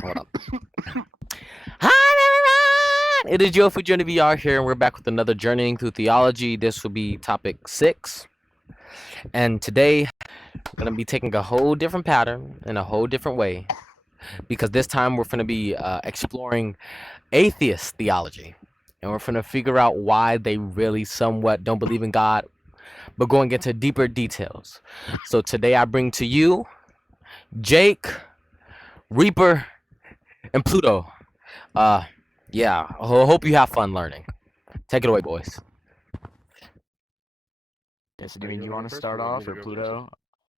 Hold up. Hi everyone! It is Joe for Journey VR here, and we're back with another journeying through theology. This will be topic 6, and today we're gonna be taking a whole different pattern in a whole different way because this time we're gonna be exploring atheist theology, and we're gonna figure out why they really somewhat don't believe in God, but going into deeper details. So today I bring to you Jake, Reaper, and Pluto. Uh, yeah. Hope you have fun learning. Take it away, boys. Yeah, so do Are you you mean you gonna go want to first, or start you want me off to or go first? Pluto?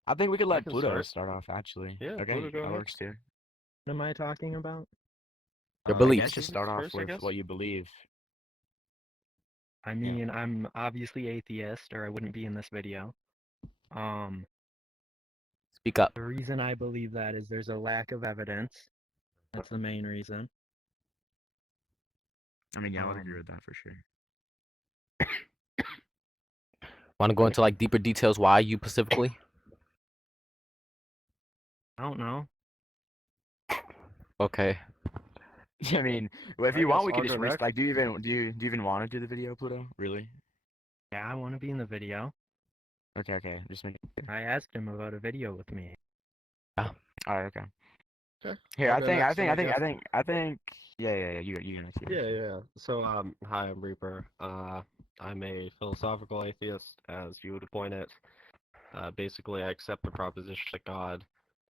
I think we could I let can Pluto start. start off, actually. Yeah, Okay, Pluto, go that ahead. works too. What am I talking about? Your I guess beliefs. just Atheist start off first, I with guess. what you believe. I Yeah. mean, I'm obviously atheist, or I wouldn't be in this video. Um, Speak up. the reason I believe that is there's a lack of evidence. That's the main reason. I mean, yeah, I would agree Um, with that for sure. Want to go yeah, into like deeper details? Why you specifically? I don't know. Okay. I mean, well, if I you guess want, we could I'll just go next. like, do you even want to do the video, Pluto? Really? Yeah, I want to be in the video. Okay, just make it. I asked him about a video with me. Yeah. All right, okay. Okay, Here, I'll I go think, I next then, think, I I think, I guess. think, I think. Yeah. You next. Yeah, yeah. So, hi, I'm Reaper. I'm a philosophical atheist, as you would point it. Basically, I accept the proposition that God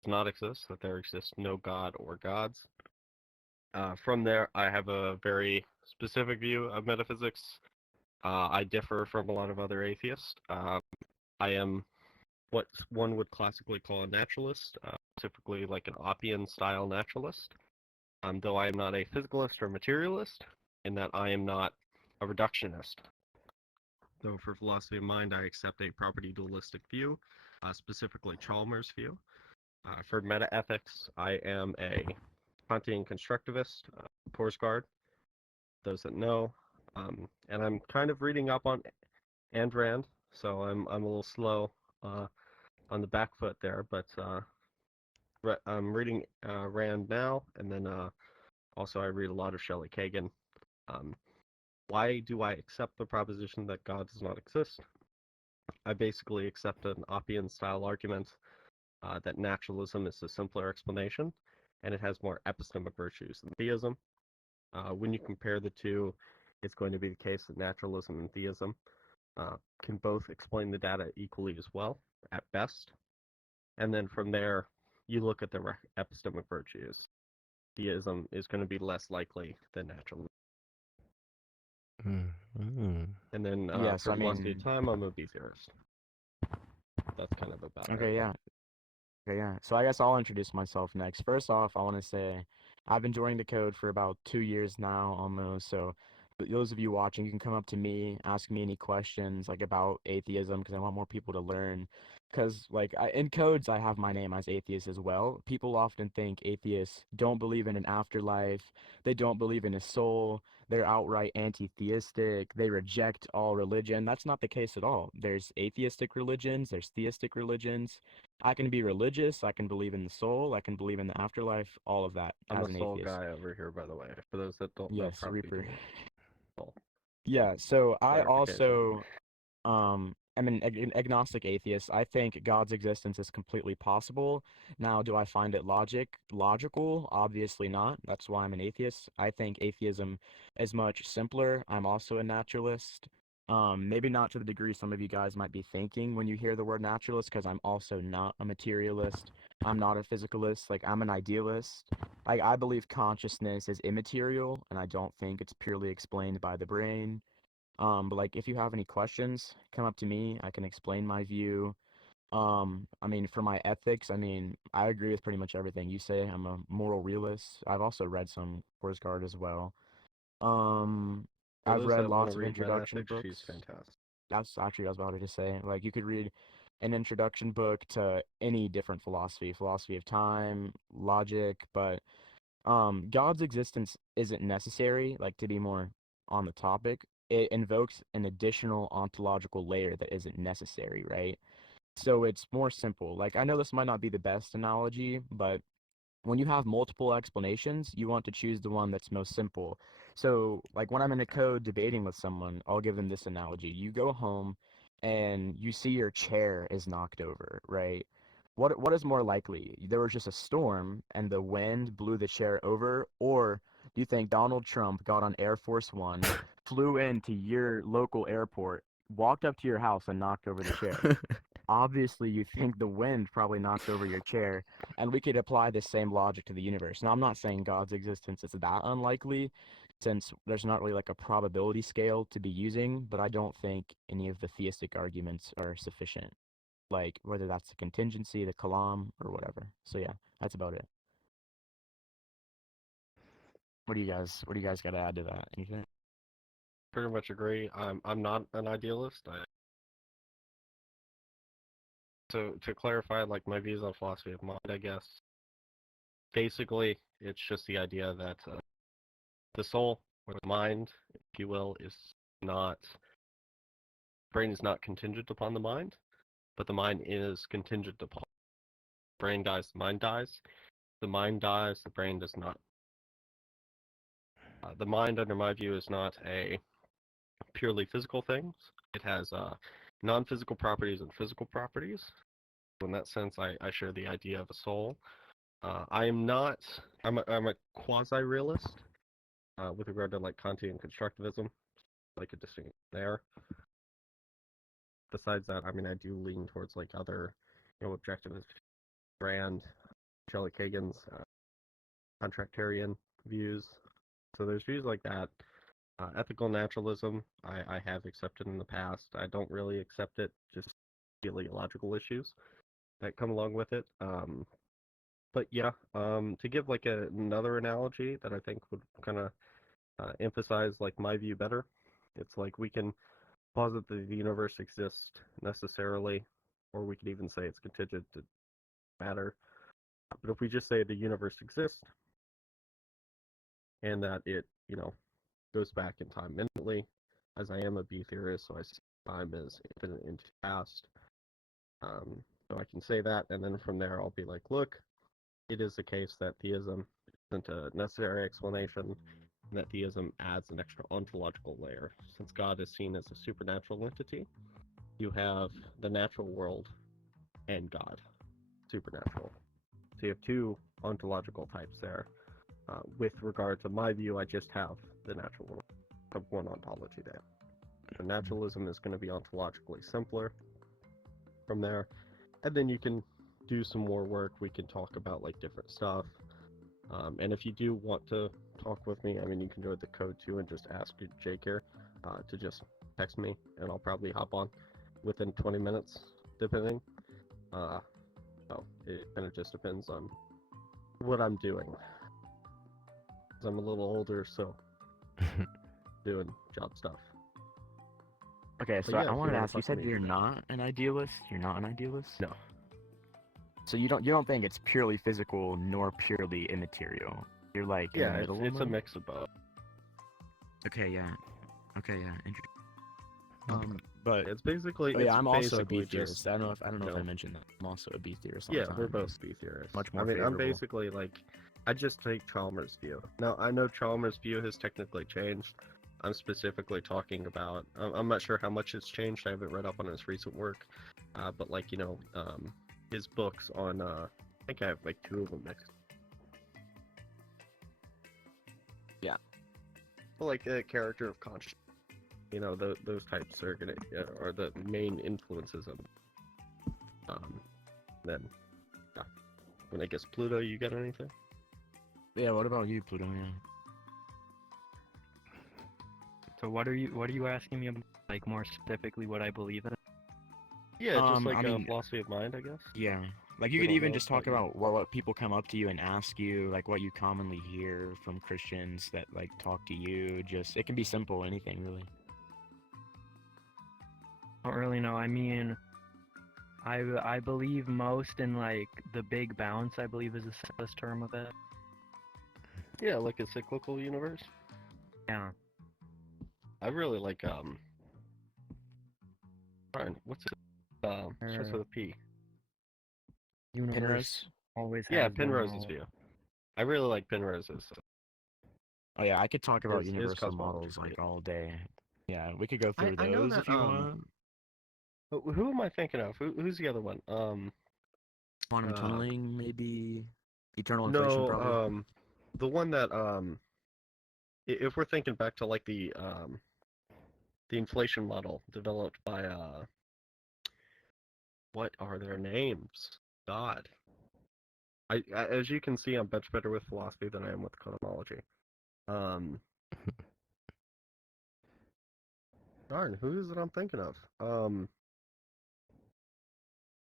does not exist, that there exists no God or gods. From there, I have a very specific view of metaphysics. I differ from a lot of other atheists. I am what one would classically call a naturalist, typically like an Oppian style naturalist. Though I am not a physicalist or materialist, in that I am not a reductionist. So for philosophy of mind, I accept a property dualistic view, specifically Chalmers' view. For metaethics, I am a Kantian constructivist, Korsgaard, those that know. And I'm kind of reading up on Ayn Rand, so I'm a little slow on the back foot there, but I'm reading Rand now, and then also I read a lot of Shelley Kagan. Um, why do I accept the proposition that God does not exist? I basically accept an Oppian style argument that naturalism is the simpler explanation, and it has more epistemic virtues than theism. When you compare the two, it's going to be the case that naturalism and theism can both explain the data equally as well, at best. And then from there, you look at the epistemic virtues. Theism is going to be less likely than naturalism. Mm-hmm. And then Yeah. So for I philosophy mean, of time, I'm a B theorist. That's kind of about it. okay, yeah. Okay, yeah. So I guess I'll introduce myself next. First off, I want to say I've been joining the code for about 2 years now, almost. So those of you watching, you can come up to me, ask me any questions like about atheism, because I want more people to learn. Because in codes, I have my name as atheist as well. People often think atheists don't believe in an afterlife. They don't believe in a soul. They're outright anti-theistic. They reject all religion. That's not the case at all. There's atheistic religions. There's theistic religions. I can be religious, I can believe in the soul, I can believe in the afterlife, all of that I'm as a an soul atheist. guy over here, by the way. For those that don't know Yes, property Reaper. dual soul. Yeah, so I Clarification. also am an agnostic atheist. I think God's existence is completely possible. Now, do I find it logical? Obviously not. That's why I'm an atheist. I think atheism is much simpler. I'm also a naturalist. Maybe not to the degree some of you guys might be thinking when you hear the word naturalist, because I'm also not a materialist. I'm not a physicalist. Like, I'm an idealist. I believe consciousness is immaterial, and I don't think it's purely explained by the brain. But like if you have any questions, come up to me. I can explain my view. I mean, for my ethics, I mean, I agree with pretty much everything you say. I'm a moral realist. I've also read some Guard as well. Um, For I've those read that want to lots of read introduction Metaethics, she's books. fantastic. That's actually what I was about to say. Like you could read an introduction book to any different philosophy of time, logic, but God's existence isn't necessary, like to be more on the topic. It invokes an additional ontological layer that isn't necessary, right? So it's more simple. Like I know this might not be the best analogy, but when you have multiple explanations, you want to choose the one that's most simple. So, like when I'm in a code debating with someone, I'll give them this analogy. You go home and you see your chair is knocked over, right? What is more likely? There was just a storm and the wind blew the chair over, or do you think Donald Trump got on Air Force One, flew into your local airport, walked up to your house and knocked over the chair? Obviously you think the wind probably knocked over your chair, and we could apply this same logic to the universe. Now, I'm not saying God's existence is that unlikely, since there's not really like a probability scale to be using, but I don't think any of the theistic arguments are sufficient, like whether that's the contingency, the kalam, or whatever. So yeah, that's about it. What do you guys got to add to that? Anything? Pretty much agree. I'm not an idealist. To clarify, like my views on philosophy of mind, I guess. Basically, it's just the idea that the soul or the mind, if you will, is not brain is not contingent upon the mind, but the mind is contingent upon. Brain dies, the mind dies. The mind dies, the brain does not. The mind, under my view, is not a purely physical thing. It has non-physical properties and physical properties. In that sense, I share the idea of a soul. I am not. I'm a quasi-realist with regard to like Kantian constructivism. Like a distinction there. Besides that, I mean, I do lean towards like other, objectivist, Brand, Shelley Kagan's contractarian views. So there's views like that. Ethical naturalism, I have accepted in the past. I don't really accept it, just teleological issues that come along with it. But yeah, to give like another analogy that I think would kind of emphasize like my view better, it's like we can posit that the universe exists necessarily, or we could even say it's contingent to matter. But if we just say the universe exists and that it, goes back in time infinitely, as I am a B theorist, so I see time as infinite into past. So I can say that, and then from there I'll be like, look, it is the case that theism isn't a necessary explanation, and that theism adds an extra ontological layer. Since God is seen as a supernatural entity, you have the natural world and God, supernatural. So you have two ontological types there. With regard to my view, I just have the natural world of one ontology there. So naturalism is going to be ontologically simpler from there. And then you can do some more work. We can talk about like different stuff. And if you do want to talk with me, I mean, you can go to the code too and just ask Jake here to just text me, and I'll probably hop on within 20 minutes, depending. So it kind of just depends on what I'm doing. 'Cause I'm a little older, so doing job stuff. Okay, so yeah, I if wanted you to wanna ask. You talk to said me. you're not an idealist. You're not an idealist. No. So you don't think it's purely physical nor purely immaterial. You're like in the Yeah, middle it's a almost? mix of both. Okay, yeah. But It's basically oh yeah, I'm also a B basically theorist. just I don't know if I know. mentioned that. I'm also a B theorist on Yeah, time. we're both It's B theorists. much more I mean, I'm favorable. basically like, I just take Chalmers' view. Now, I know Chalmers' view has technically changed. I'm specifically talking about, I'm not sure how much it's changed. I haven't read up on his recent work. But like, his books on, I think I have like two of them next. Yeah. Like a character of conscience. Those types are gonna are the main influences of. Then, yeah. When I guess Pluto, you got anything? Yeah, what about you, Pluto? Yeah. So what are you asking me about, like more specifically what I believe in? Yeah, just like I mean, philosophy of mind, I guess. yeah. Like you We could don't even know just talk what you- about what people come up to you and ask you, like what you commonly hear from Christians that like talk to you. Just it can be simple, anything really. I don't really know. I mean, I believe most in like the big bounce. I believe is the simplest term of it. Yeah, like a cyclical universe. Yeah. I really like what's it? Starts with a P. Universe Penrose. always Yeah, has been Penrose's all. view. I really like Penrose's. Oh yeah, I could talk about His universal cosmology models is like good. all day. Yeah, we could go through I know those that if you want. who am I thinking of? Who's the other one? Quantum Uh, tunneling, maybe. Eternal inflation, no, probably. the one that if we're thinking back to like the inflation model developed by what are their names? God. As you can see, I'm much better with philosophy than I am with cosmology. Um, darn, who is it I'm thinking of?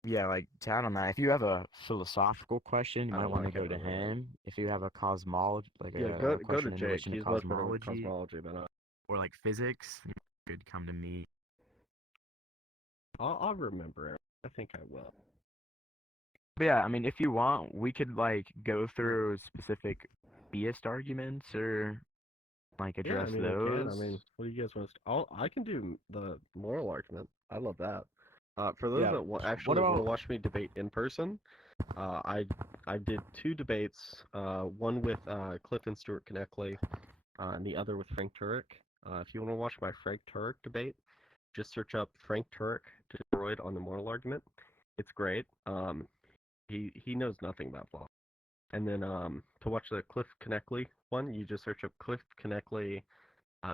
Yeah, like to add on that, if you have a philosophical question, you I might don't know, want I to go can't to remember the name. him. If you have a cosmology, like Yeah, a go to question in Jake. relation to He's much better with cosmology cosmology than I. or like physics, you could come to me. I'll remember it. I think I will. But yeah, I mean, if you want, we could like go through specific theist arguments or like Yeah, I address mean we can. I those. mean, what do you guys want? I can do the moral argument. I love that. For those Yeah. that What actually want to about watch me debate in person, uh, I I did two debates. One with Clifton Stewart Conneckley, and the other with Frank Turek. If you want to watch my Frank Turek debate, just search up Frank Turek destroyed on the moral argument. It's great. He knows nothing about philosophy. And then to watch the Cliff Connectley one, you just search up Cliff Connectley,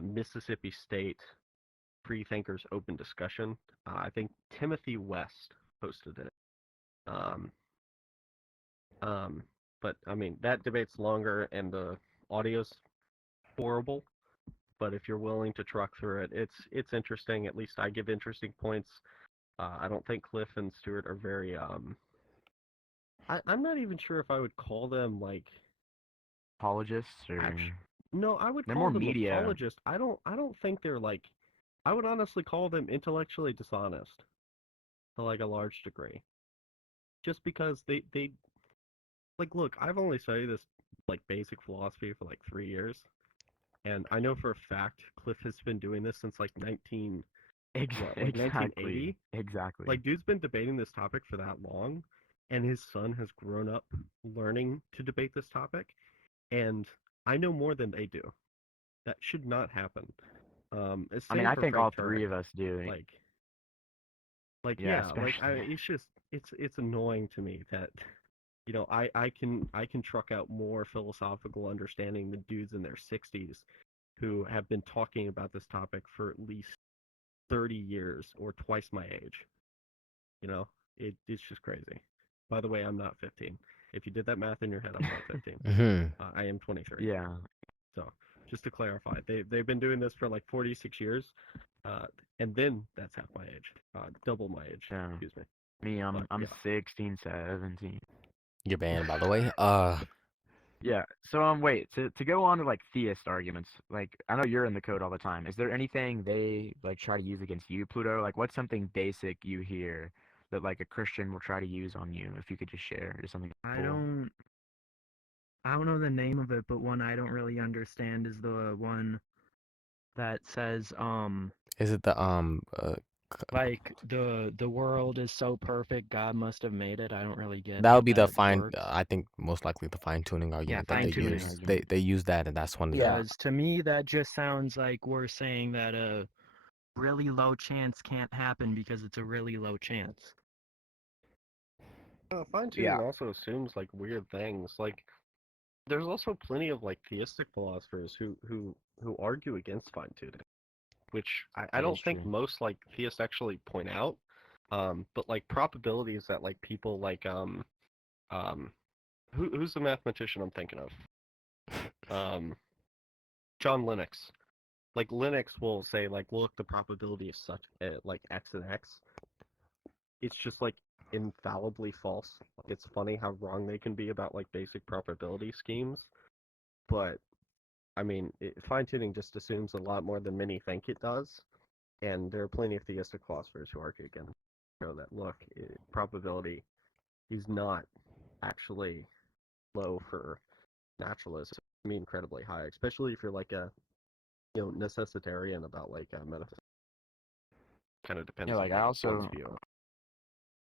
Mississippi State Free Thinkers Open Discussion. I think Timothy West posted it. Um, um, but I mean that debate's longer and the audio's horrible. But if you're willing to truck through it, it's interesting. At least I give interesting points. I don't think Cliff and Stewart are very. I'm not even sure if I would call them like apologists actual. or No, I would they're call more them media. apologists. I don't think they're like. I would honestly call them intellectually dishonest to like a large degree. Just because they like look, I've only studied this like basic philosophy for like 3 years, and I know for a fact Cliff has been doing this since like 19 what like Exactly. 1980. Exactly. Like dude's been debating this topic for that long, and his son has grown up learning to debate this topic, and I know more than they do. That should not happen. I mean, Same I for think Frank all three Turek. of us do. Like, Yeah, yeah, like especially. it's just it's annoying to me that I can truck out more philosophical understanding than dudes in their 60s who have been talking about this topic for at least 30 years or twice my age. You know, it's just crazy. By the way, I'm not 15. If you did that math in your head, I'm not 15. Hmm. I am 23. Yeah. So just to clarify, they've been doing this for like 46 years, uh, and then that's half my age, double my age. Yeah. Excuse me. Me, But I'm yeah, 16, 17. You're banned, by the way. Yeah. So wait, to go on to like theist arguments, like I know you're in the code all the time. Is there anything they like try to use against you, Pluto? Like what's something basic you hear that like a Christian will try to use on you if you could just share or something I cool? don't know the name of it, but one I don't really understand is the one that says Is it the like the world is so perfect, God must have made it. I don't really get that how would be the that fine. works. I think most likely the fine tuning Yeah, argument that fine they Tuning use. tuning. argument. They use that, and that's one of the. Yeah. Because to me that just sounds like we're saying that a really low chance can't happen because it's a really low chance. fine tuning Yeah. also assumes like weird things. Like there's also plenty of like theistic philosophers who argue against fine tuning, which I That is don't think true. most like theists actually point out. But like probabilities that like people like um who's the mathematician I'm thinking of? John Lennox. Like Linux will say like, look, the probability is such like x and x. It's just like infallibly false. Like it's funny how wrong they can be about like basic probability schemes. But I mean, fine tuning just assumes a lot more than many think it does. And there are plenty of theistic philosophers who argue against show that look, probability is not actually low for naturalists. I mean, incredibly high, especially if you're like a necessitarian about like metaphysics. Kind of Yeah, depends on like I like one's also view.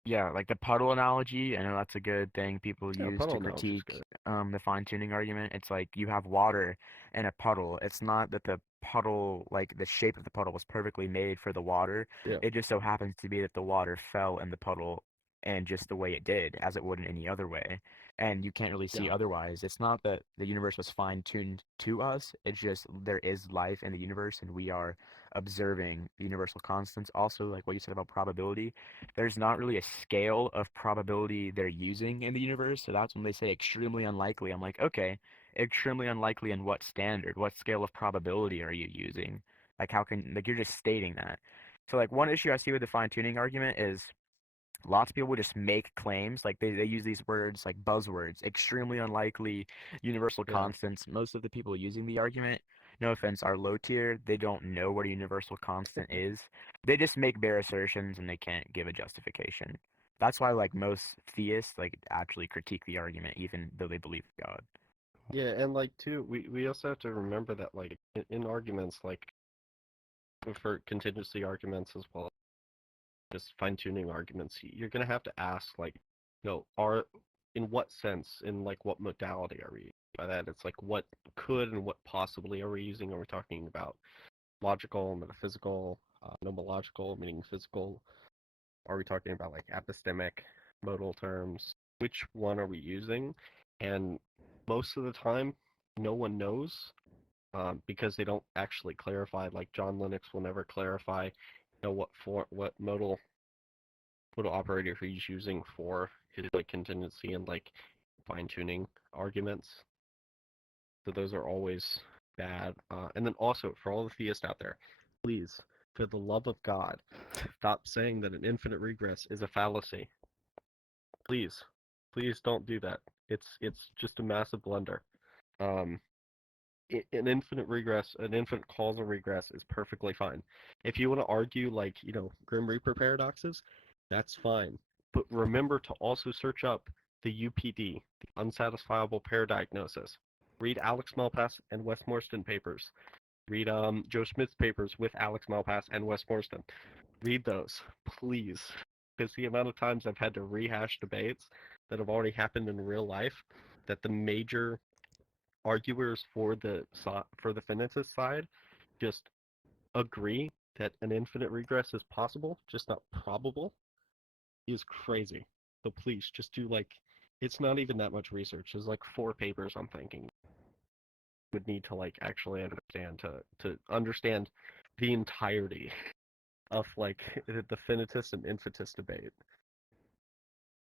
yeah, like the puddle analogy, I know that's a good thing people Yeah, use to puddle analogy is critique good. the fine-tuning argument. It's like you have water in a puddle. It's not that the puddle, like the shape of the puddle was perfectly made for the water. Yeah. It just so happens to be that the water fell in the puddle and just the way it did, as it would in any other way. And you can't really see Yeah. otherwise. It's not that the universe was fine-tuned to us. It's just there is life in the universe and we are observing the universal constants. Also, like what you said about probability, there's not really a scale of probability they're using in the universe. So that's when they say extremely unlikely. I'm like, okay, extremely unlikely in what standard? What scale of probability are you using? Like, how can, like, you're just stating that. So, like, one issue I see with the fine tuning argument is lots of people just make claims. Like, they use these words, like buzzwords, extremely unlikely, universal Yeah. constants. Most of the people using the argument, no offense, are low tier. They don't know what a universal constant is. They just make bare assertions and they can't give a justification. That's why, like, most theists, like, actually critique the argument, even though they believe in God. Yeah, and like too, we also have to remember that like in arguments, like for contingency arguments as well, just fine-tuning arguments, you're gonna have to ask like, are in what sense, in like what modality are we using? By that, it's like what could and what possibly are we using? Are we talking about logical, metaphysical, nomological, meaning physical? Are we talking about like epistemic, modal terms? Which one are we using? And most of the time, no one knows because they don't actually clarify. Like John Lennox will never clarify, what modal operator he's using for his like contingency and like fine tuning arguments. So those are always bad. And then also for all the theists out there, please, for the love of God, stop saying that an infinite regress is a fallacy. Please, please don't do that. It's just a massive blunder. Um, an infinite regress, an infinite causal regress is perfectly fine. If you want to argue like, Grim Reaper paradoxes, that's fine. But remember to also search up the UPD, the unsatisfiable pair diagnosis. Read Alex Malpass and Wes Morstan papers. Read Joe Smith's papers with Alex Malpass and Wes Morstan. Read those, please. Because the amount of times I've had to rehash debates that have already happened in real life, that the major arguers for the finitist side just agree that an infinite regress is possible, just not probable, is crazy. So please, just do like, it's not even that much research. There's like 4 papers I'm thinking would need to like actually understand to understand the entirety of like the finitist and infitist debate.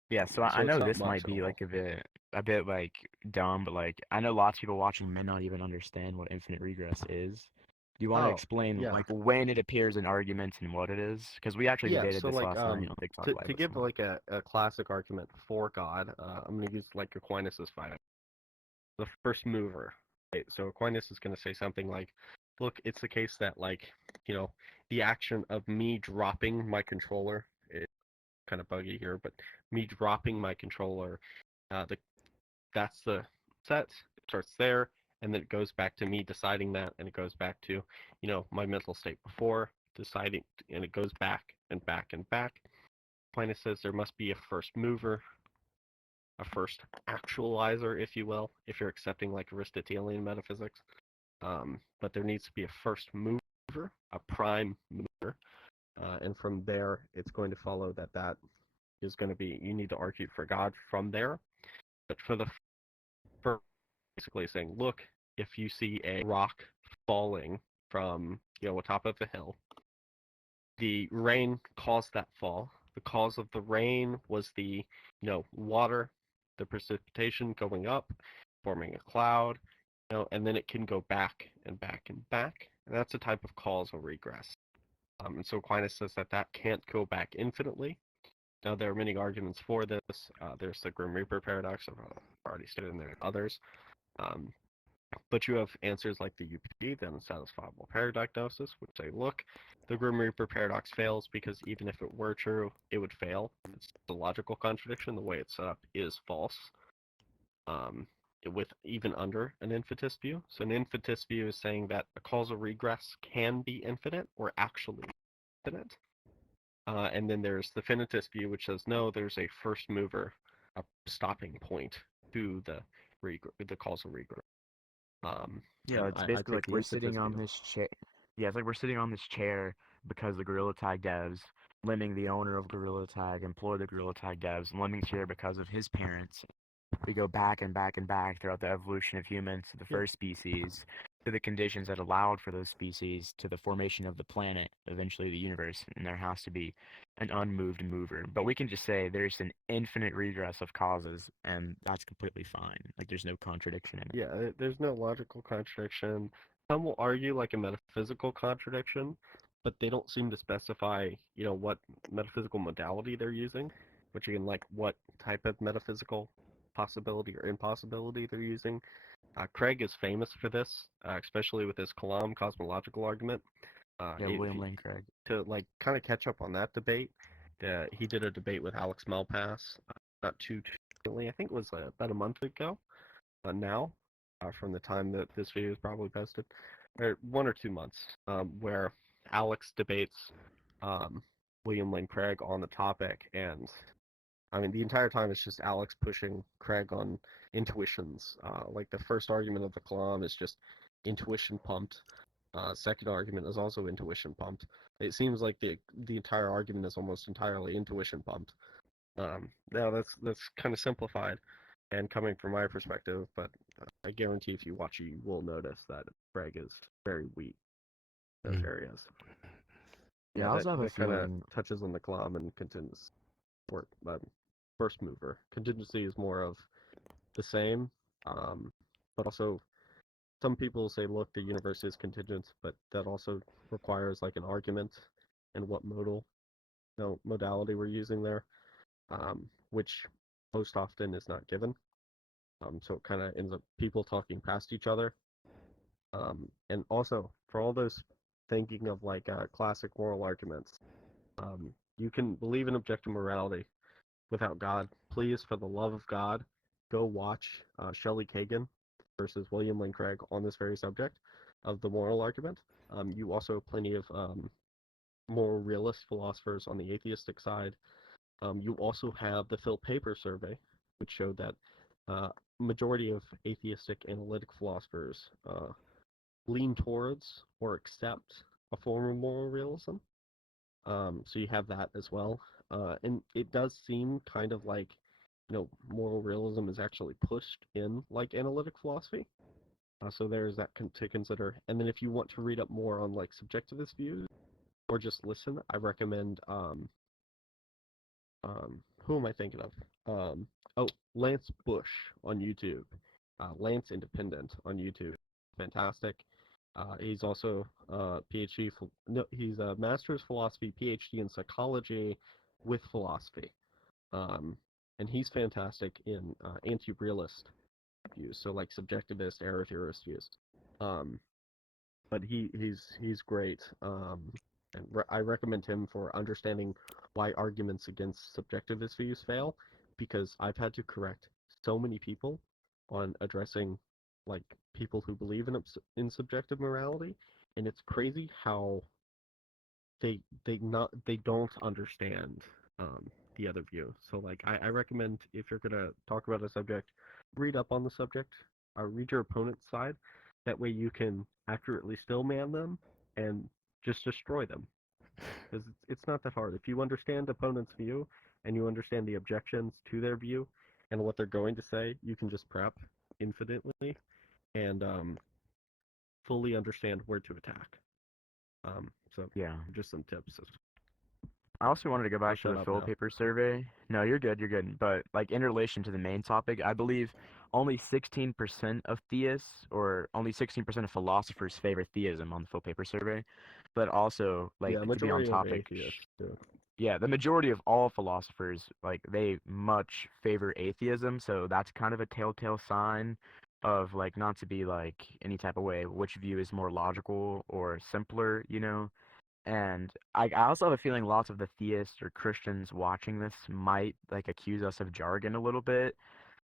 Yeah, so I So know it's not this much might at be all. like a bit like dumb, but like I know lots of people watching may not even understand what infinite regress is. Do you want to Oh, explain yeah. like when it appears in arguments and what it is? Because we actually Yeah, debated so this like last night on TikTok Live to with give someone. like a classic argument for God, I'm gonna use like Aquinas' fight. The first mover. Right? So Aquinas is gonna say something like, look, it's the case that like, you know, the action of me dropping my controller, it's kind of buggy here, but me dropping my controller, the that's the set. It starts there, and then it goes back to me deciding that, and it goes back to, my mental state before deciding, and it goes back and back and back. Aquinas says there must be a first mover, a first actualizer, if you will, if you're accepting like Aristotelian metaphysics. But there needs to be a first mover, a prime mover, and from there, it's going to follow that is going to be, you need to argue for God from there. But for the first, basically saying, look, if you see a rock falling from, atop of a hill, the rain caused that fall. The cause of the rain was the, water, the precipitation going up, forming a cloud, and then it can go back and back and back. And that's a type of causal regress. And so Aquinas says that can't go back infinitely. Now, there are many arguments for this. There's the Grim Reaper paradox, I've already stated, and there are others. Um, but you have answers like the UPD, the unsatisfiable pair diagnosis, which say, look, the Grim Reaper paradox fails because even if it were true, it would fail. It's the logical contradiction. The way it's set up is false. With even under an infitist view. So an infitist view is saying that a causal regress can be infinite or actually infinite. And then there's the finitist view, which says no, there's a first mover, a stopping point to the the causal regrowth. Yeah, and it's I basically take like the we're sitting emphasis on view. this chair. Yeah, it's like we're sitting on this chair because the Gorilla Tag devs, lemming the owner of Gorilla Tag, employed the Gorilla Tag devs, and lemming's here because of his parents. We go back and back and back throughout the evolution of humans to the Yeah. first species, to the conditions that allowed for those species, to the formation of the planet, eventually the universe, and there has to be an unmoved mover. But we can just say there's an infinite regress of causes, and that's completely fine. Like there's no contradiction in it. Yeah, there's no logical contradiction. Some will argue like a metaphysical contradiction, but they don't seem to specify, what metaphysical modality they're using, which again, like what type of metaphysical possibility or impossibility they're using. Craig is famous for this, especially with his Kalam cosmological argument. Yeah, If William you, Lane Craig. to like kind of catch up on that debate, he did a debate with Alex Malpass not too recently. I think it was about a month ago now, from the time that this video is probably posted, or 1 or 2 months, where Alex debates um, William Lane Craig on the topic, and I mean the entire time it's just Alex pushing Craig on intuitions. Like the first argument of the Kalam is just intuition pumped. Second argument is also intuition pumped. It seems like the entire argument is almost entirely intuition pumped. Now that's kind of simplified and coming from my perspective, but I guarantee if you watch it, you will notice that Craig is very weak in those areas. Yeah, Yeah, I that, also have a that kind of feeling. touches on the Kalam and contingency or first mover. Contingency is more of the same, but also some people say, look, the universe is contingent, but that also requires like an argument and what modality we're using there, which most often is not given. So it kind of ends up people talking past each other. And also, for all those thinking of like classic moral arguments, you can believe in objective morality without God. Please, for the love of God, go watch Shelley Kagan versus William Lane Craig on this very subject of the moral argument. You also have plenty of moral realist philosophers on the atheistic side. You also have the Phil Paper survey, which showed that majority of atheistic analytic philosophers lean towards or accept a form of moral realism. So you have that as well. And it does seem kind of like, moral realism is actually pushed in like analytic philosophy. So there's that to consider. And then if you want to read up more on like subjectivist views or just listen, I recommend who am I thinking of? Oh, Lance Bush on YouTube. Lance Independent on YouTube. Fantastic. He's also PhD. No, he's a master's philosophy, PhD in psychology with philosophy. Um, and he's fantastic in anti-realist views, so like subjectivist, error theorist views. Um, but he's great. And I recommend him for understanding why arguments against subjectivist views fail, because I've had to correct so many people on addressing like people who believe in subjective morality, and it's crazy how they don't understand the other view. So like I recommend if you're gonna talk about a subject, read up on the subject, read your opponent's side. That way you can accurately still man them and just destroy them. Because it's not that hard. If you understand the opponent's view and you understand the objections to their view and what they're going to say, you can just prep infinitely and fully understand where to attack. So Yeah. just some tips. I also wanted to go I'll back to shut the up Phil now. paper survey. No, you're good, you're good. But like in relation to the main topic, I believe only 16% of theists or only 16% of philosophers favor theism on the Phil paper survey. But also, like Yeah, to be on majority of topic, atheists do. yeah, the majority of all philosophers, like they much favor atheism, so that's kind of a telltale sign of like not to be like any type of way, which view is more logical or simpler, you know? And I also have a feeling lots of the theists or Christians watching this might like accuse us of jargon a little bit.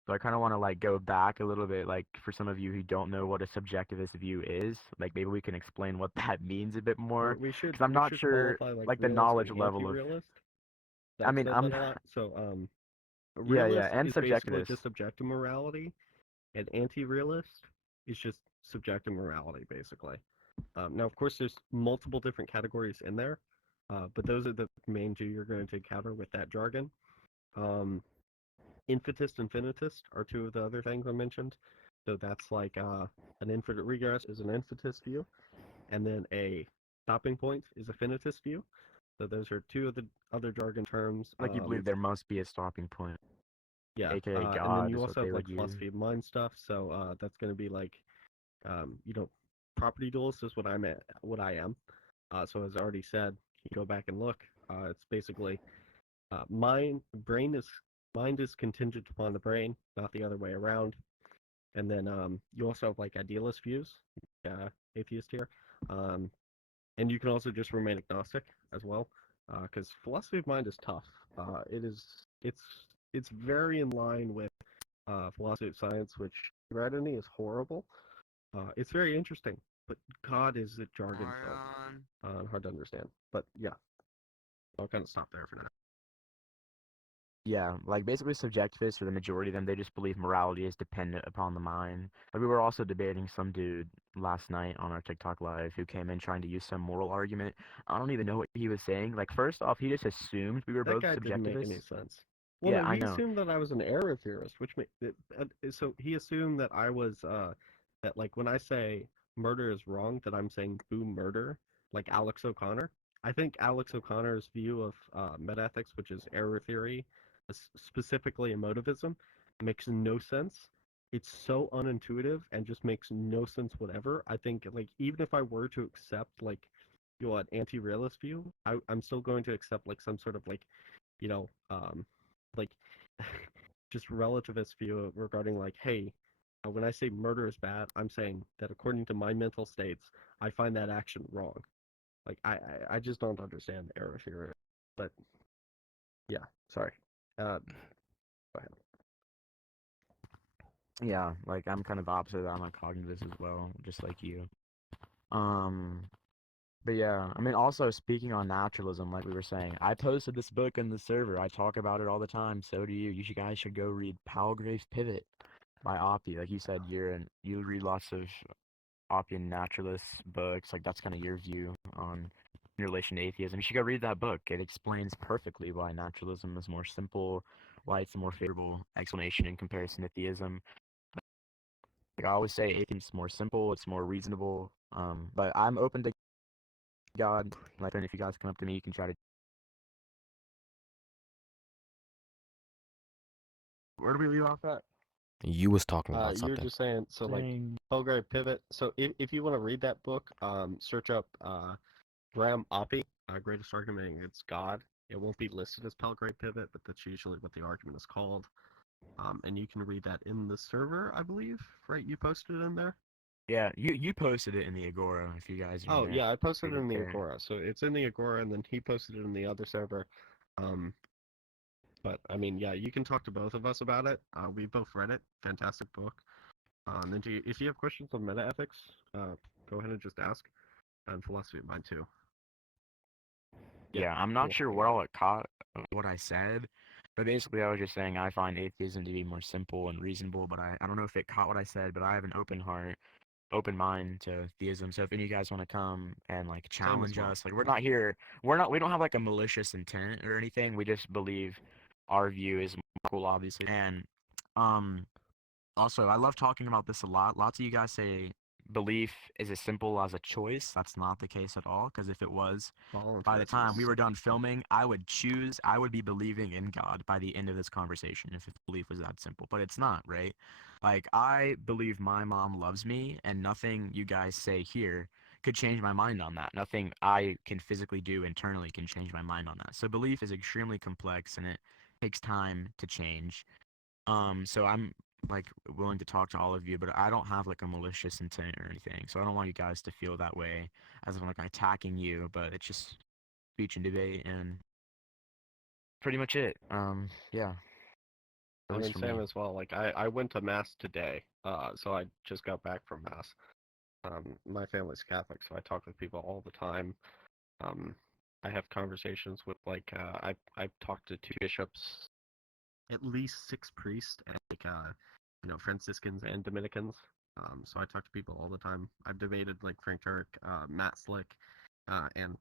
So I kind of want to like go back a little bit, like for some of you who don't know what a subjectivist view is, like maybe we can explain what that means a bit Or more, we should because I'm we not should sure qualify like like the realist knowledge and level of. anti-realist. I I've mean, said that I'm a lot. So yeah, realist and is basically subjectivist. just objective morality. An anti-realist is just subjective morality, basically. Now, of course, there's multiple different categories in there, but those are the main two you're going to encounter with that jargon. Um, Infitist and finitist are two of the other things I mentioned. So that's like an infinite regress is an infitist view, and then a stopping point is a finitist view. So those are two of the other jargon terms. Like you believe there must be a stopping point, Yeah, aka and then God you is what also they have like would use. philosophy of mind stuff. So that's going to be like, property dualist is what I am. So as I already said, you go back and look. It's basically mind is contingent upon the brain, not the other way around. And then you also have like idealist views, atheist here, um, and you can also just remain agnostic as well, because philosophy of mind is tough. It is it's very in line with philosophy of science, which heredity is horrible. It's very interesting, but God is a jargon filled, hard to understand. But yeah, I'll kind of stop there for now. Yeah, like basically subjectivists for the majority of them, they just believe morality is dependent upon the mind. Like we were also debating some dude last night on our TikTok live who came in trying to use some moral argument. I don't even know what he was saying. Like first off, he just assumed we were That both guy didn't make any subjectivists. sense. Well, Yeah, no, I he know. assumed that I was an error theorist, which so he assumed that I was that like when I say murder is wrong, that I'm saying boo murder, like Alex O'Connor. I think Alex O'Connor's view of metaethics, which is error theory, specifically emotivism, makes no sense. It's so unintuitive and just makes no sense whatever. I think like even if I were to accept like an anti-realist view, I'm still going to accept like some sort of like you know, like just relativist view regarding like, hey, when I say murder is bad, I'm saying that according to my mental states, I find that action wrong. Like I just don't understand error theory. But yeah, sorry. Go ahead. Yeah, like I'm kind of opposite. I'm a cognitivist as well, just like you. Um, but yeah, I mean, also speaking on naturalism, like we were saying, I posted this book in the server. I talk about it all the time. So do you. Guys should go read Palgrave's Pivot by Oppie. Like you said, you read lots of Oppian naturalist books. Like that's kind of your view on in relation to atheism. You should go read that book. It explains perfectly why naturalism is more simple, why it's a more favorable explanation in comparison to theism. Like I always say, atheism is more simple, it's more reasonable. But I'm open to God. Like, and if you guys come up to me, you can try to. Where do we leave off at? You was talking about You're something. just saying so like Saying Belgrade Pivot. So if you want to read that book, search up Graham Oppie, Greatest Argument Against God. It won't be listed as Belgrade Pivot, but that's usually what the argument is called. And you can read that in the server, I believe, right? You posted it in there? yeah, you posted it in the Agora. If you guys are in Oh, there, yeah, I posted read it it in the there. Agora. So it's in the Agora, and then he posted it in the other server. Um, but, I mean, yeah, you can talk to both of us about it. We both read it. Fantastic book. And if you have questions on metaethics, go ahead and just ask. And philosophy of mind, too. Yeah, Yeah, I'm not cool. sure what all it caught, what I said, but basically I was just saying I find atheism to be more simple and reasonable. But I don't know if it caught what I said, but I have an open heart, open mind to theism. So if any of you guys want to come and like Same as challenge well. us, like we don't have like a malicious intent or anything. We just believe our view is more cool, obviously. And um, also, I love talking about this a lot. Lots of you guys say belief is as simple as a choice. That's not the case at all, because if it was, Fall by the into time we this. were done filming, I would be believing in God by the end of this conversation if belief was that simple. But it's not, right? Like, I believe my mom loves me, and nothing you guys say here could change my mind on that. Nothing I can physically do internally can change my mind on that. So, belief is extremely complex and it takes time to change. So I'm like willing to talk to all of you, but I don't have like a malicious intent or anything. So I don't want you guys to feel that way as if I'm like attacking you, but it's just speech and debate and pretty much it. Yeah, at I least mean, for same me. as well. Like, I went to Mass today. So I just got back from Mass. My family's Catholic, so I talk with people all the time. Um, I have conversations with like I've talked to two bishops, at least six priests, and like Franciscans and Dominicans. So I talk to people all the time. I've debated like Frank Turek, Matt Slick, and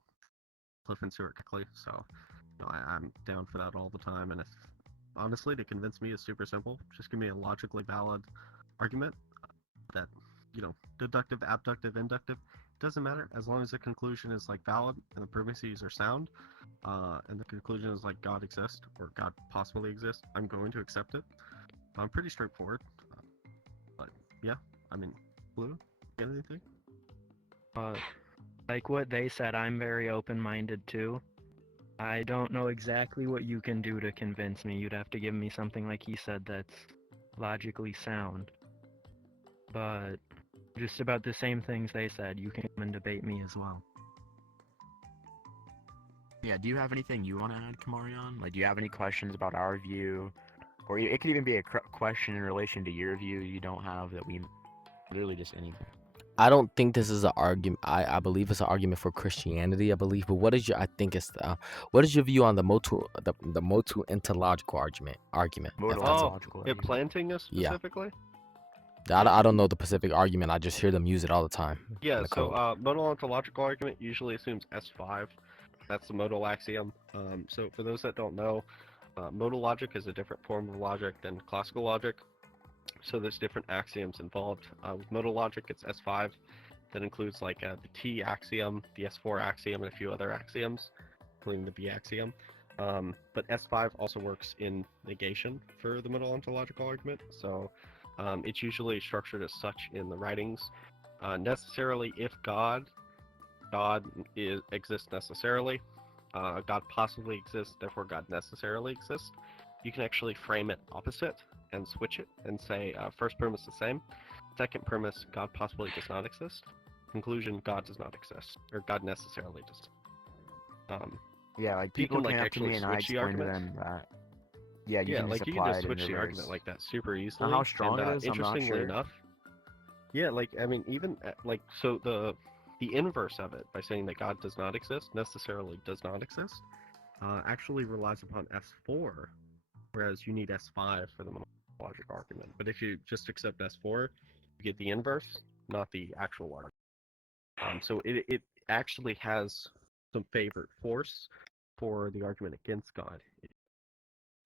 Cliff and Stuart Keckley. So I'm down for that all the time. And if honestly, to convince me is super simple. Just give me a logically valid argument that deductive, abductive, inductive, doesn't matter as long as the conclusion is like valid and the premises are sound, and the conclusion is like God exists or God possibly exists. I'm going to accept it. I'm pretty straightforward. But yeah, I mean, Blue, get anything? Like what they said, I'm very open-minded too. I don't know exactly what you can do to convince me. You'd have to give me something like he said that's logically sound. But just about the same things they said, you can come and debate me as well. Yeah, do you have anything you want to add, Kamarion? Like, do you have any questions about our view? Or it could even be a question in relation to your view you don't have that we literally just anything. I don't think this is an argument. I believe it's an argument for Christianity. I believe, but what is your? I think it's what is your view on the motu ontological argument? If that's a, Modological. Implanting us Yeah. specifically? I don't know the specific argument. I just hear them use it all the time. Yeah, in the so code. modal ontological argument usually assumes S5. That's the modal axiom. So for those that don't know, modal logic is a different form of logic than classical logic. So there's different axioms involved. With modal logic, it's S5. That includes like the T axiom, the S4 axiom, and a few other axioms, including the B axiom. But S5 also works in negation for the modal ontological argument. So it's usually structured as such in the writings. Necessarily, if God exists necessarily, God possibly exists, therefore God necessarily exists. You can actually frame it opposite and switch it and say first premise the same, second premise God possibly does not exist, conclusion God does not exist, or God necessarily does. Yeah, like So you people can like came up to actually me and I switch the explained to argument. them that you can just like you apply can just it in switch the argument reverse. like that super easily. Now, how strong and, it is, I'm not interestingly sure. enough, yeah, like I mean, even like so the inverse of it by saying that God does not exist necessarily does not exist, actually relies upon S4, whereas you need S5 for the logic argument. But if you just accept S4, you get the inverse, not the actual argument. So it actually has some favored force for the argument against God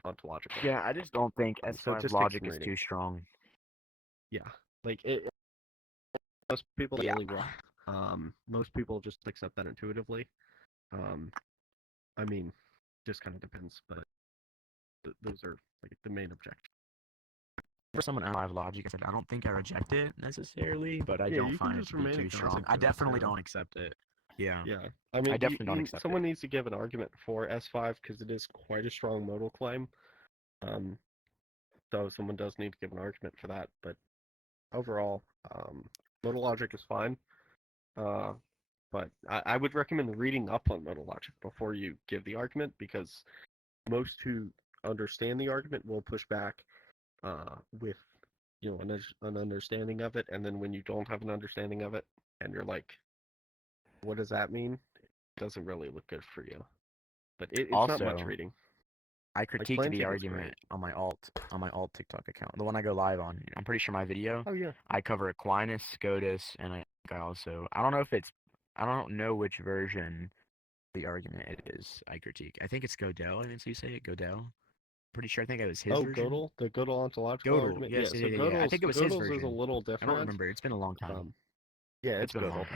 ontologically. Yeah, I just don't think So it S5 just takes logic some is reading. too strong. Yeah, like most people Yeah. daily walk. Most people just accept that intuitively. I mean, just kind of depends, but those are like the main objections. For someone out of logic, I said I don't think I reject it necessarily, but I Yeah, don't you can find it just to be remain too strong. agnostic I to it, definitely too. don't accept it. Yeah. Yeah, I mean, I definitely don't accept someone it. needs to give an argument for S5 because it is quite a strong modal claim. So someone does need to give an argument for that. But overall, modal logic is fine. Uh, but I would recommend reading up on modal logic before you give the argument because most who understand the argument will push back with an understanding of it, and then when you don't have an understanding of it, and you're like, what does that mean? It doesn't really look good for you. But it's not much Also, reading. I Like critiqued the planting is argument great. on my alt TikTok account, the one I go live on. I'm pretty sure my video, Oh yeah. I cover Aquinas, Scotus, and I think I don't know which version of the argument it is I critique. I think it's Godel. I think so you say it, Godel. Pretty sure I think it was his Oh, version. Gödel, the Gödel ontological Godel, argument. yes, Yeah, so yeah. I think it was his Gödel's is a version. little I don't different. remember. It's been a long time. Yeah, It's it's been a while.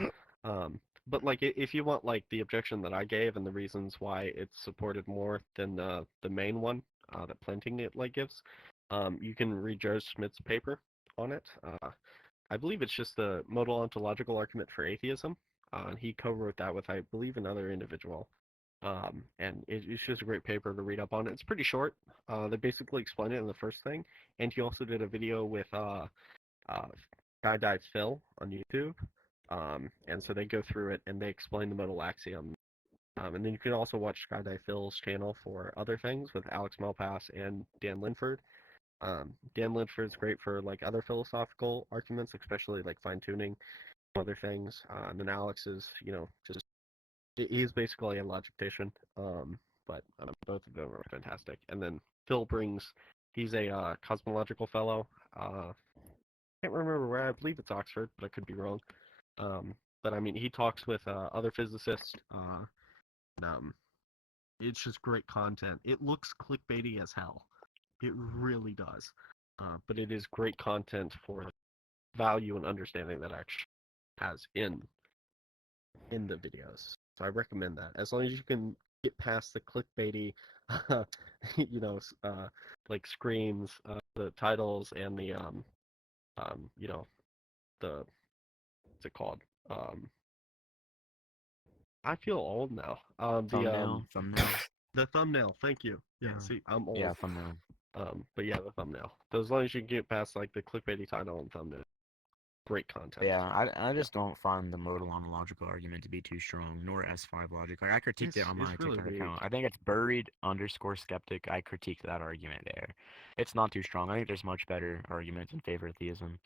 Gödel. But like if you want like the objection that I gave and the reasons why it's supported more than the main one that planting it like gives, you can read Joe Schmidt's paper on it. I believe it's just the modal ontological argument for atheism. And he co-wrote that with, I believe, another individual. And it's just a great paper to read up on. It's pretty short. They basically explain it in the first thing. And he also did a video with Skydive Phil on YouTube. And so they go through it and they explain the modal axiom. And then you can also watch Skydive Phil's channel for other things with Alex Malpass and Dan Linford. Dan Linford's great for like other philosophical arguments, especially like fine tuning other things. And then Alex is, just he's basically a logician. But both of them are fantastic. And then Phil brings He's a cosmological fellow. Can't remember where. I believe it's Oxford, but I could be wrong. But I mean, he talks with other physicists. And, it's just great content. It looks clickbaity as hell. It really does. But it is great content for the value and understanding that actually has in the videos. So I recommend that. As long as you can get past the clickbaity, you know, like screens, the titles, and the you know, the what's it called? Um, I feel old now. Thumbnail. The thumbnail. Thank you. Yeah. Yeah. See, I'm Yeah, old. thumbnail. But yeah, the thumbnail. So as long as you can get past like the clickbaity title and thumbnail, great content. Yeah, I Yeah. just don't find the modal ontological argument to be too strong, nor S5 logic. Like I critiqued it on my It's really TikTok weak. account. I think it's buried_skeptic. I critiqued that argument there. It's not too strong. I think there's much better arguments in favor of theism.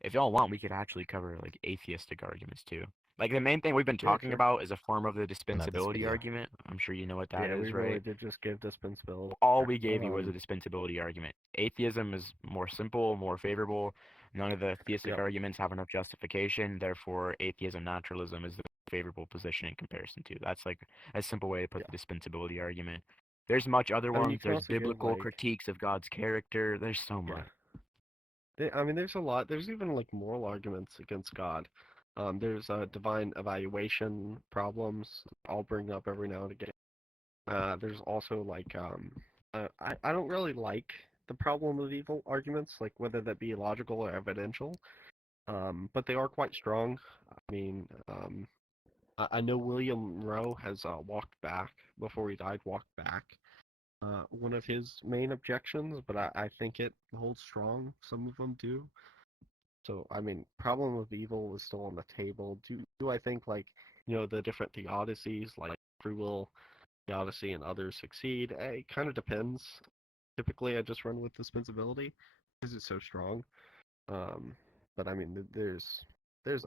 If y'all want, we could actually cover like atheistic arguments too. Like the main thing we've been Yeah, talking sure. about is a form of the Not this dispensability video. argument. I'm sure you know what that Yeah, we is, really right? did just give dispensability. All we gave you was a Um, dispensability argument. Atheism is more simple, more favorable. None of the theistic yep. arguments have enough justification. Therefore, atheism naturalism is the favorable position in comparison to. That's like a simple way to put Yeah. the dispensability argument. There's much other I mean, you ones. can There's also give biblical like, critiques of God's character. There's so much. yeah. I mean, there's a lot. There's even like moral arguments against God. There's divine evaluation problems. I'll bring up every now and again. There's also like I don't really like the problem of evil arguments, like whether that be logical or evidential. But they are quite strong. I mean, I know William Rowe has walked back before he died. Walked back. One of his main objections, but I think it holds strong. Some of them do. So I mean, problem of evil is still on the table. Do I think like the different theodicies like free will theodicy and others succeed? It kind of depends. Typically, I just run with dispensability because it's so strong. Um, but I mean, there's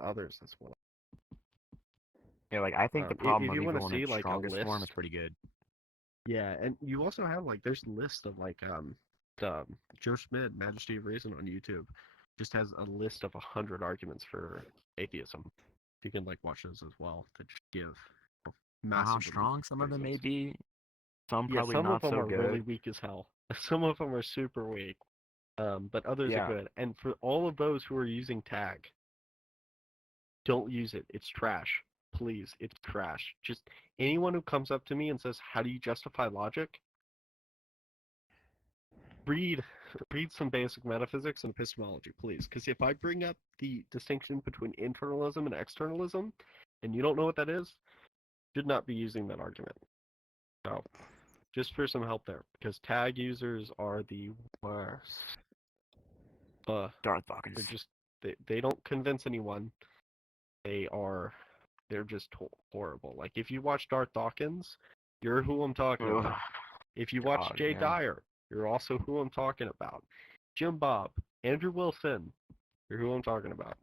others as well. Yeah, like I think the If problem of you want to evil in see its like a strongest form is list, pretty good. yeah, and you also have like there's a list of like the Joe Schmidt Majesty of Reason on YouTube just has a list of 100 arguments for atheism. You can like watch those as well to just give How massively strong some of them may reasons. be, some Yeah, probably some of not them so are really good. weak as hell. Some of them are super weak. But others are Yeah. good. And for all of those who are using tag, don't use it. It's trash. Please, it's trash. Just anyone who comes up to me and says, "How do you justify logic?" Read read some basic metaphysics and epistemology, please. Because if I bring up the distinction between internalism and externalism, and you don't know what that is, you should not be using that argument. So, just for some help there, because tag users are the worst. Darth They're Dawkins. just they don't convince anyone. They're just horrible. Like if you watch Darth Dawkins, you're who I'm talking Ugh, about. If you watch God, Jay yeah. Dyer, you're also who I'm talking about. Jim Bob, Andrew Wilson, you're who I'm talking about.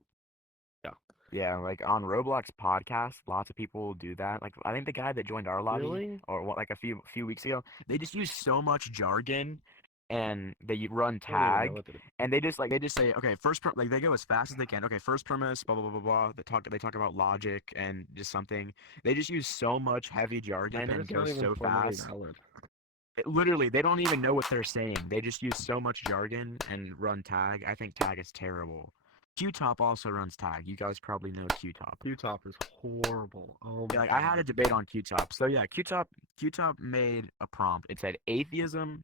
Yeah. Yeah, like on Roblox podcast, lots of people do that. Like I think the guy that joined our lobby Really? or what like a few weeks ago, they just use so much jargon and they run I don't even know tag what to do. and they just say, okay, like they go as fast as they can. Okay, first premise, blah blah blah blah blah. They talk about logic and just something. They just use so much heavy I jargon bet and it's go not even so formally fast. valid. Literally, they don't even know what they're saying. They just use so much jargon and run tag. I think tag is terrible. Qtop also runs tag. You guys probably know Qtop. Qtop is horrible. Oh Yeah, my like I had a god. debate on Qtop. So yeah, Qtop made a prompt. It said atheism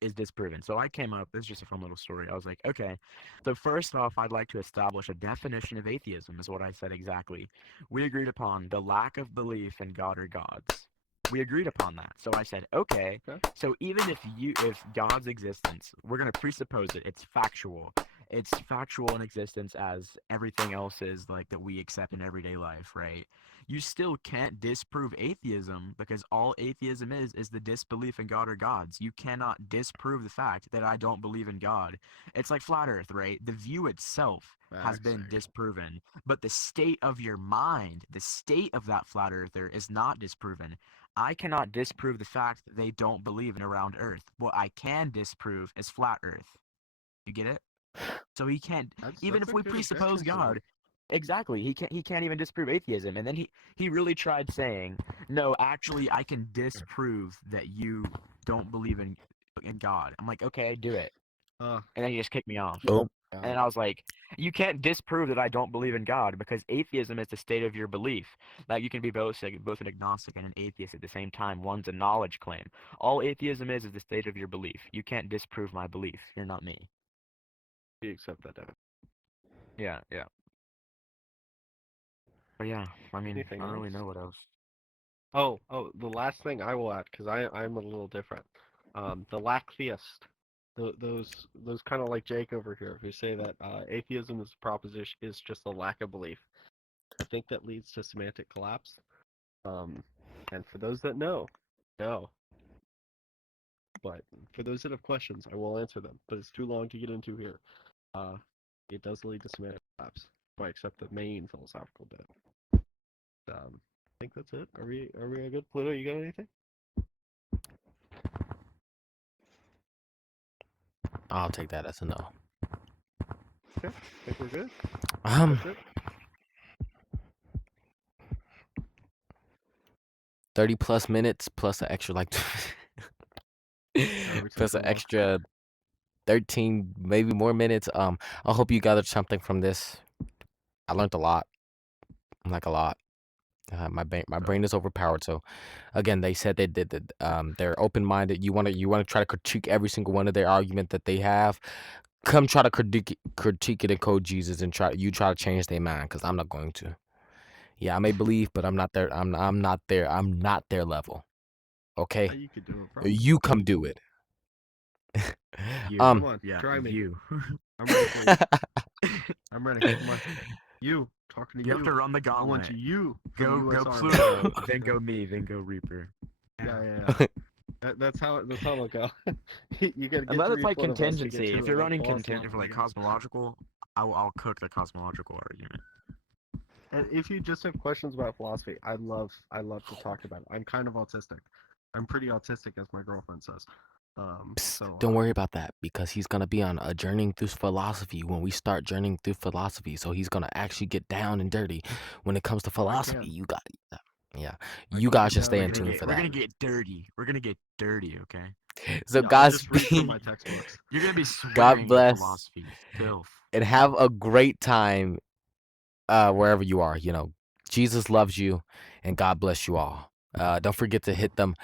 is disproven. So I came up, this is just a fun little story. I was like, okay, so first off, I'd like to establish a definition of atheism, is what I said exactly. We agreed upon the lack of belief in God or gods. We agreed upon that. So I said, okay, Okay. so even if God's existence, we're going to presuppose it, it's factual. It's factual in existence as everything else is like that we accept in everyday life, right? You still can't disprove atheism because all atheism is the disbelief in God or gods. You cannot disprove the fact that I don't believe in God. It's like flat earth, right? The view itself has been Vaccine. disproven, but the state of your mind, the state of that flat earther is not disproven. I cannot disprove the fact that they don't believe in a round Earth. What I can disprove is flat Earth. You get it? So he can't. Even That's if a we good presuppose objection to God, them. exactly. He can't even disprove atheism. And then he really tried saying, no, actually, I can disprove that you don't believe in God. I'm like, okay, do it. Uh, And then he just kicked me off. Oh, And I was like, you can't disprove that I don't believe in God, because atheism is the state of your belief. Like, you can be both an agnostic and an atheist at the same time. One's a knowledge claim. All atheism is the state of your belief. You can't disprove my belief. You're not me. we accept that. Devin. Yeah, yeah. But yeah, I mean, Anything I don't really else? know what else. Oh, the last thing I will add, because I'm a little different. The lack theist, those kind of like Jake over here, who say that atheism is a proposition is just a lack of belief. I think that leads to semantic collapse. And for those that know, no. But for those that have questions, I will answer them. But it's too long to get into here. It does lead to semantic collapse. If I accept the main philosophical bit. I think that's it. Are we good? Pluto, you got anything? I'll take that as a no. Okay, I think we're good. Um, That's it. 30+ minutes plus an extra like we plus took an a long. extra 13 maybe more minutes. I hope you gathered something from this. I learned a lot. Like a lot. My brain is overpowered. So again, they said they're open minded. You want to try to critique every single one of their argument that they have. Come try to critique it and code Jesus and try to change their mind, because I'm not going to. Yeah, I may believe, but I'm not there. I'm not there. I'm not their level. Okay, You could do it, bro. you come do it. You. Come on, Yeah, try me. you. I'm ready for you. I'm ready. Come on. You talking to You have to run the I want gauntlet. you for the Go U.S. Army. Pluto, then go me, then go Reaper. Yeah. That's how it'll go. You gotta get Unless it's through like each one of us to get contingency. to If you're it, running philosophical, for like I guess. cosmological, I'll cook the cosmological argument. And if you just have questions about philosophy, I love to talk about it. I'm kind of autistic. I'm pretty autistic, as my girlfriend says. Don't worry about that, because he's gonna be on a journeying through philosophy when we start journeying through philosophy. So he's gonna actually get down and dirty when it comes to philosophy. can. You got it. Yeah, I you can guys get should down stay and in tune dirty. for We're that. gonna get dirty. We're gonna get dirty, okay? So I'll guys, just read from my textbooks. You're gonna be God swearing bless philosophy filth. and have a great time wherever you are. Jesus loves you, and God bless you all. Don't forget to hit them